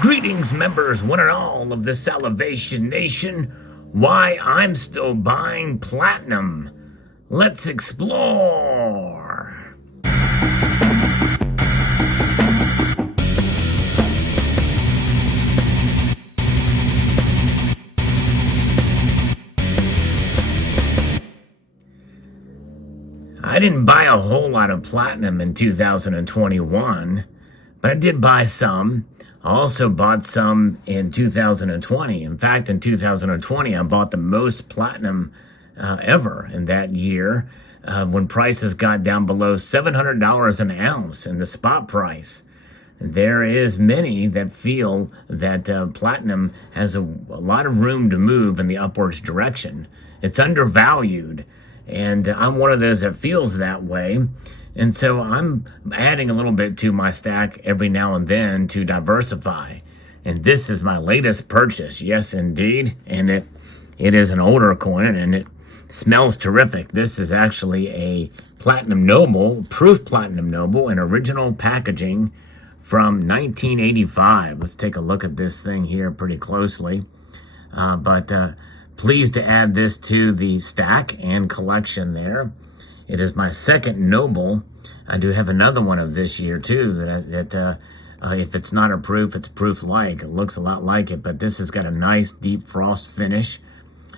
Greetings, members, one and all of the Salivation Nation. Why I'm still buying platinum. Let's explore. I didn't buy a whole lot of platinum in 2021, but I did buy some. I also bought some in 2020. In fact, in 2020, I bought the most platinum ever in that year when prices got down below $700 an ounce in the spot price. There is many that feel that platinum has a lot of room to move in the upwards direction. It's undervalued, and I'm one of those that feels that way. And so I'm adding a little bit to my stack every now and then to diversify. And this is my latest purchase. Yes, indeed. And it is an older coin, and it smells terrific. This is actually a Platinum Noble, proof Platinum Noble, in original packaging from 1985. Let's take a look at this thing here pretty closely. But pleased to add this to the stack and collection there. It is my second Noble. I do have another one of this year too. That if it's not a proof, it's proof-like. It looks a lot like it, but this has got a nice deep frost finish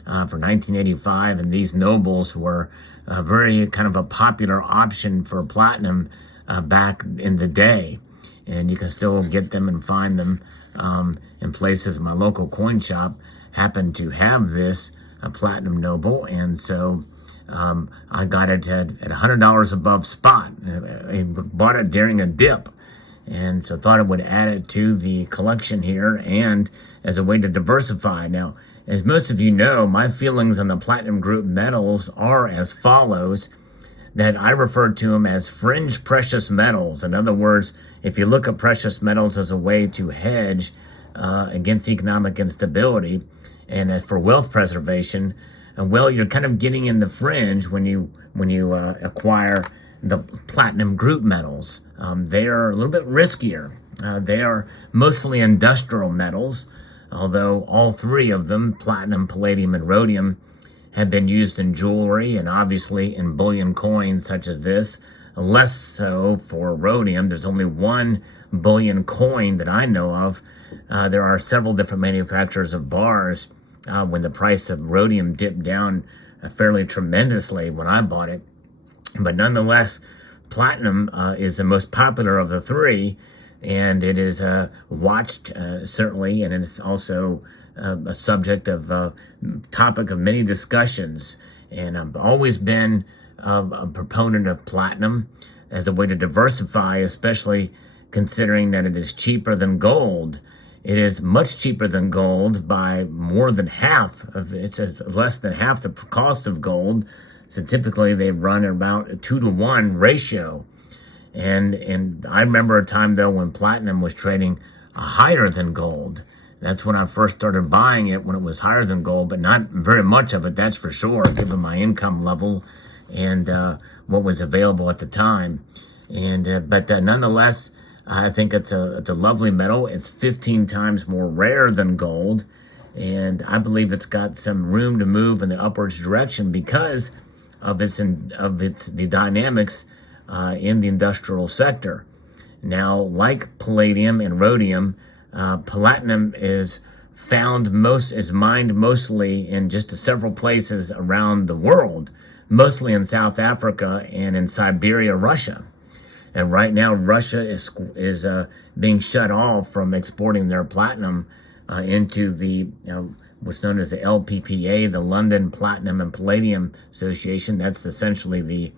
for 1985. And these Nobles were very kind of a popular option for platinum back in the day. And you can still get them and find them in places. My local coin shop happened to have this Platinum Noble, and so I got it at $100 above spot. I bought it during a dip, and so thought I would add it to the collection here and as a way to diversify. Now, as most of you know, my feelings on the platinum group metals are as follows, that I refer to them as fringe precious metals. In other words, if you look at precious metals as a way to hedge against economic instability and for wealth preservation, well, you're kind of getting in the fringe when you acquire the platinum group metals. They are a little bit riskier. They are mostly industrial metals, although all three of them, platinum, palladium, and rhodium, have been used in jewelry and obviously in bullion coins such as this. Less so for rhodium. There's only one bullion coin that I know of. There are several different manufacturers of bars. When the price of rhodium dipped down fairly tremendously when I bought it. But nonetheless, platinum is the most popular of the three, and it is watched certainly, and it's also a subject of topic of many discussions. And I've always been a proponent of platinum as a way to diversify, especially considering that it is cheaper than gold. It is much cheaper than gold by more than half of it's less than half the cost of gold. So typically they run about a 2-to-1 ratio. And I remember a time though when platinum was trading higher than gold. That's when I first started buying it, when it was higher than gold, but not very much of it, that's for sure, given my income level and what was available at the time. And but nonetheless, I think it's a lovely metal. It's 15 times more rare than gold, and I believe it's got some room to move in the upwards direction because of the dynamics in the industrial sector. Now, like palladium and rhodium, platinum is mined mostly in just several places around the world, mostly in South Africa and in Siberia, Russia. And right now, Russia is being shut off from exporting their platinum into the what's known as the LPPA, the London Platinum and Palladium Association. That's essentially the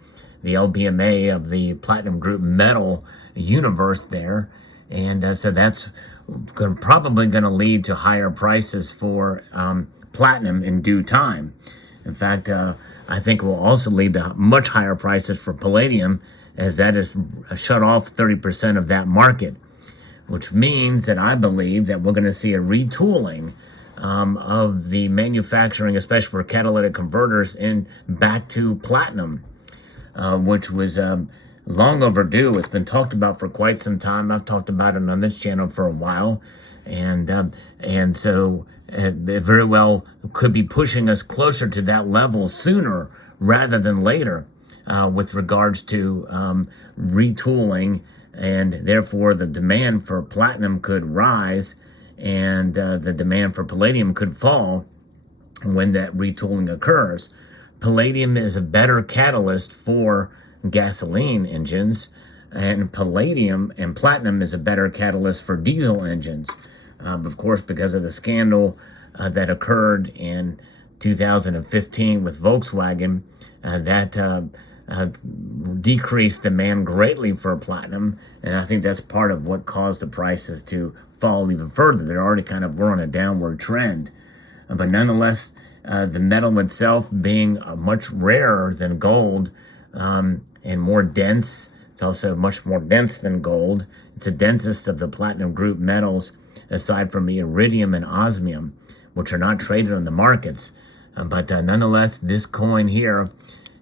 LBMA of the platinum group metal universe there. And so that's probably going to lead to higher prices for platinum in due time. In fact, I think it will also lead to much higher prices for palladium, as that is shut off 30% of that market, which means that I believe that we're going to see a retooling of the manufacturing, especially for catalytic converters, back to platinum, which was long overdue. It's been talked about for quite some time. I've talked about it on this channel for a while, and so it very well could be pushing us closer to that level sooner rather than later, with regards to retooling, and therefore the demand for platinum could rise, and the demand for palladium could fall when that retooling occurs. Palladium is a better catalyst for gasoline engines, and palladium and platinum is a better catalyst for diesel engines. Of course, because of the scandal that occurred in 2015 with Volkswagen, that decreased demand greatly for platinum, and I think that's part of what caused the prices to fall even further. They're already kind of were on a downward trend. But nonetheless, the metal itself being much rarer than gold, and more dense. It's also much more dense than gold. It's the densest of the platinum group metals, aside from iridium and osmium, which are not traded on the markets. But nonetheless, this coin here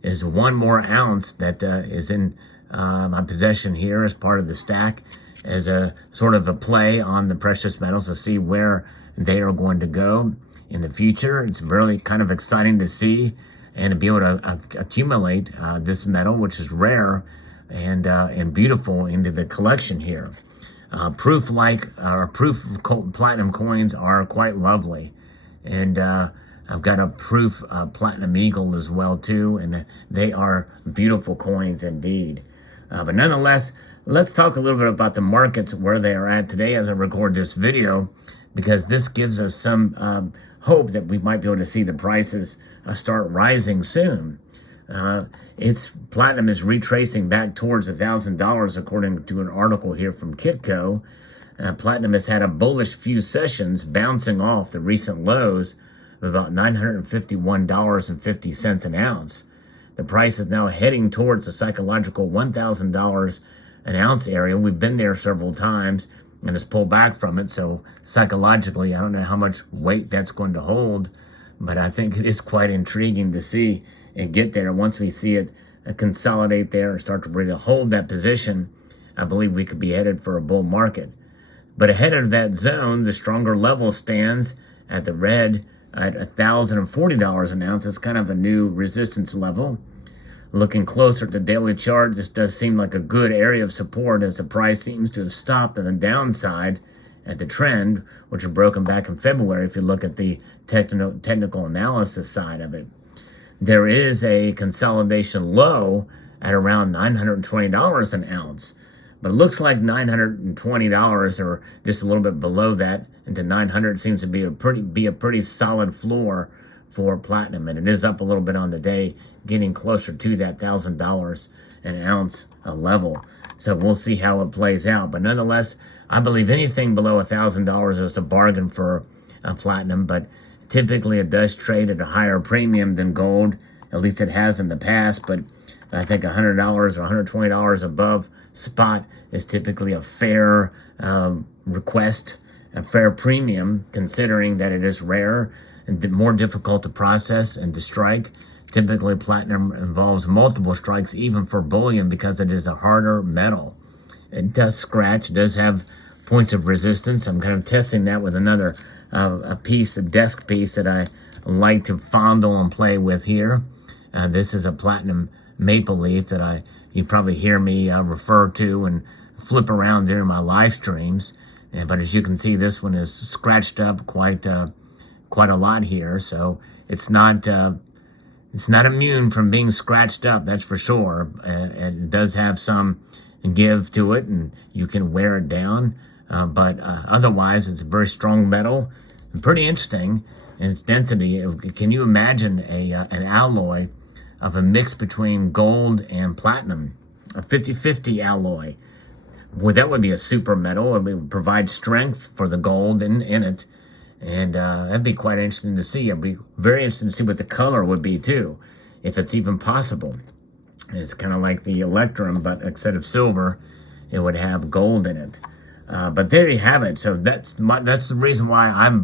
is one more ounce that is in my possession here as part of the stack, as a sort of a play on the precious metals to see where they are going to go in the future. It's really kind of exciting to see and to be able to accumulate this metal, which is rare and beautiful, into the collection here. Proof platinum coins are quite lovely, and I've got a proof platinum eagle as well too, and they are beautiful coins indeed. But nonetheless, let's talk a little bit about the markets, where they are at today as I record this video, because this gives us some hope that we might be able to see the prices start rising soon. Platinum is retracing back towards $1,000 according to an article here from Kitco. Platinum has had a bullish few sessions, bouncing off the recent lows of about $951.50 an ounce. The price is now heading towards the psychological $1,000 an ounce area. We've been there several times and has pulled back from it. So psychologically, I don't know how much weight that's going to hold, but I think it is quite intriguing to see it get there. Once we see it consolidate there and start to really hold that position, I believe we could be headed for a bull market. But ahead of that zone, the stronger level stands at the red at $1,040 an ounce. It's kind of a new resistance level. Looking closer at the daily chart, this does seem like a good area of support, as the price seems to have stopped on the downside at the trend, which was broken back in February if you look at the technical analysis side of it. There is a consolidation low at around $920 an ounce, but it looks like $920 or just a little bit below that into 900 seems to be a pretty solid floor for platinum, and it is up a little bit on the day, getting closer to that $1,000 an ounce level. So we'll see how it plays out. But nonetheless, I believe anything below $1,000 is a bargain for platinum. But typically, it does trade at a higher premium than gold. At least it has in the past. But I think $100 or $120 above spot is typically a fair request, a fair premium, considering that it is rare and more difficult to process and to strike. Typically, platinum involves multiple strikes, even for bullion, because it is a harder metal. It does scratch. It does have points of resistance. I'm kind of testing that with another a desk piece that I like to fondle and play with here. This is a platinum maple leaf that you probably hear me refer to and flip around during my live streams. But as you can see, this one is scratched up quite a lot here. So it's not immune from being scratched up, that's for sure. And it does have some give to it, and you can wear it down. But otherwise, it's a very strong metal and pretty interesting in its density. Can you imagine an alloy of a mix between gold and platinum, a 50-50 alloy? Well, that would be a super metal. It would provide strength for the gold in it. And that'd be quite interesting to see. It'd be very interesting to see what the color would be too, if it's even possible. It's kind of like the electrum, but instead of silver, it would have gold in it. But there you have it. So that's the reason why I'm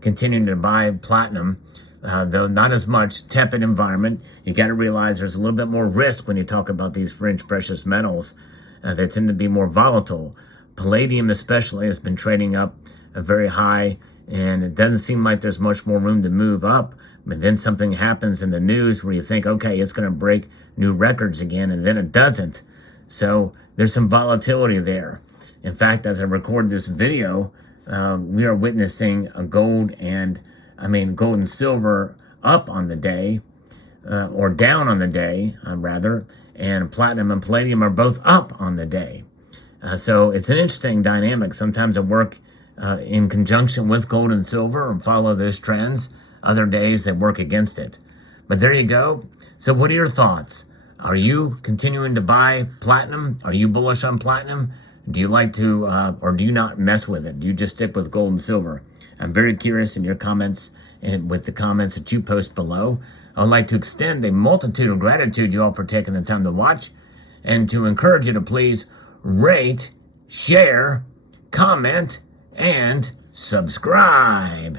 continuing to buy platinum. though not as much, tepid environment. You got to realize there's a little bit more risk when you talk about these fringe precious metals. They tend to be more volatile. Palladium especially has been trading up very high, and it doesn't seem like there's much more room to move up. But then something happens in the news where you think, okay, it's going to break new records again, and then it doesn't. So there's some volatility there. In fact, as I record this video, we are witnessing a gold and silver up on the day, or down on the day, rather, and platinum and palladium are both up on the day. So it's an interesting dynamic. Sometimes I work in conjunction with gold and silver and follow those trends. Other days they work against it. But there you go. So what are your thoughts? Are you continuing to buy platinum? Are you bullish on platinum? Do you like to, or do you not mess with it? Do you just stick with gold and silver? I'm very curious in your comments and with the comments that you post below. I would like to extend a multitude of gratitude to you all for taking the time to watch, and to encourage you to please rate, share, comment, and subscribe.